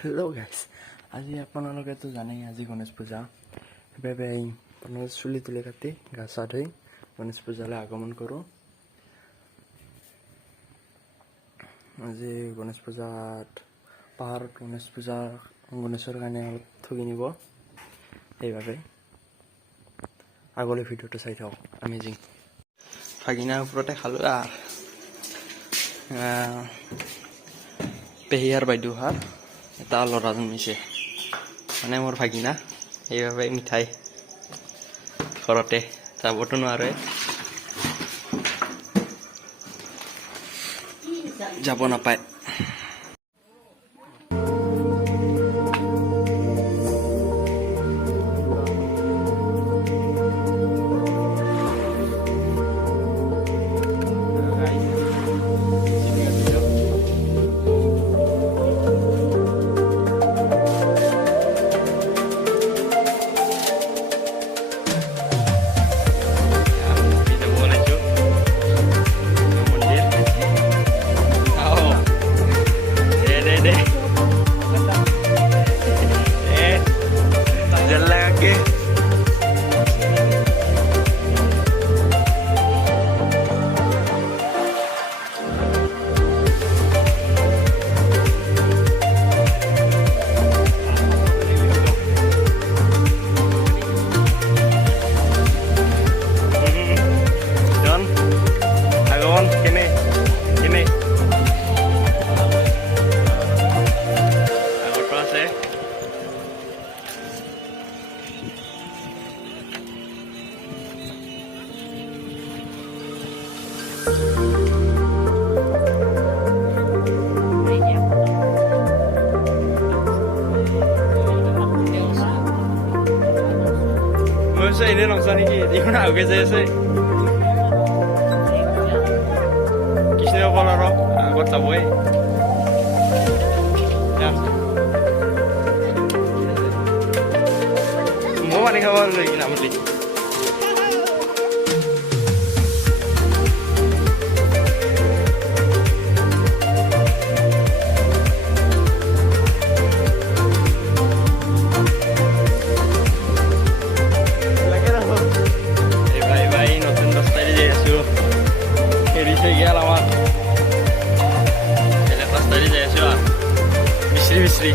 Hello' গাইছ, আজি আপোনালোকেতো জানেই আজি গণেশ পূজা। সেইবাবে আপোনালোকে চুলি তুলি কাটি গা চা ধুই গণেশ পূজালৈ আগমন কৰোঁ। আজি গণেশ পূজাত পাহাৰত গণেশৰ কাৰণে অলপ ঠগি নিব। সেইবাবে আগলৈ ভিডিঅ'টো চাই থাকক, আমেজিং। ভাগিনাৰ ওপৰতে খালোঁ পেহীয়াৰ বাইদেউহাৰ এটা ল'ৰা জন্মিছে, মানে মোৰ ভাগিনা। সেইবাবে মিঠাই ঘৰতে যাবতো নোৱাৰে, যাব নাপায়। Ini nongsa nih, ini mana aku sih? Kisah apa loro? Aku tahu ya. Mau mana kawan lagi nak beli? Misri.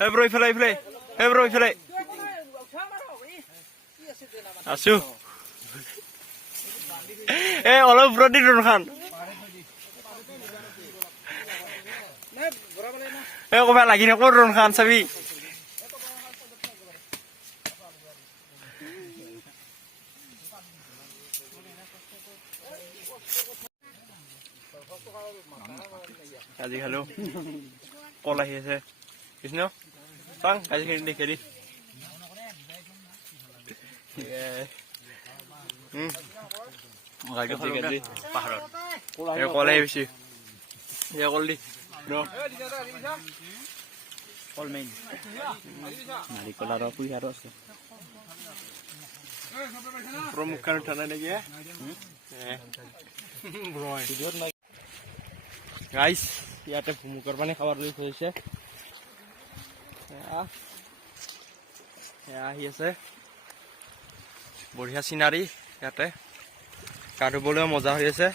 Hey bro, ifale. Hey bro, ifale. Asu. Eh, all bro di Ron Khan. Eh, kau lagi ni kau Ron Khan sabi. Aji halo. Kolah ya saya. Kisno. Bang, kasih kiri kiri. Makanya kiri paharot. Ya kolai bisi. Ya koli. No. Kol main. Nari kolar apa ya harus. Promukan tanah lagi ya. Bro. Guys. ইয়াতে ভুমুকৰ পানী খাবাৰ লৈ থৈছে আহি আছে বঢ়িয়া চিনাৰী ইয়াতে গা ধুবলৈও মজা হৈ আছে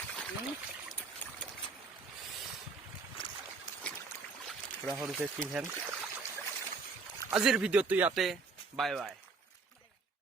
পুৰা সৰুছে ফিলহেন আজিৰ ভিডিঅ'টো ইয়াতে বাই বাই